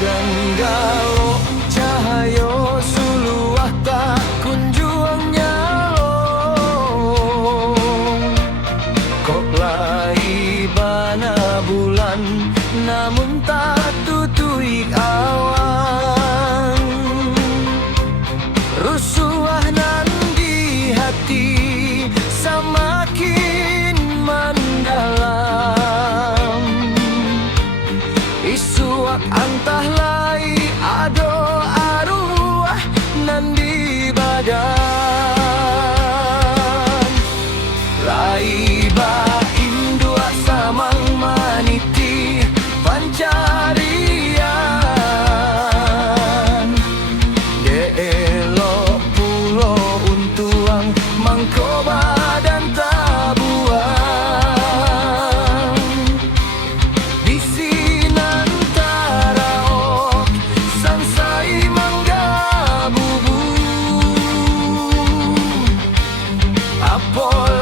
Galo cahayo suluah tak kunjung nyalo. Kok lai bana bulan namun tak tutui awan. Rusuh nan di hati semakin mendalam. Isuak antah lai ado arwah nan di badan. Lai ba indua samang maniti pancarian. De elo pulo untuang mangkoba dan tabuan. Di sinantara ok sansai mangga bubu. Apol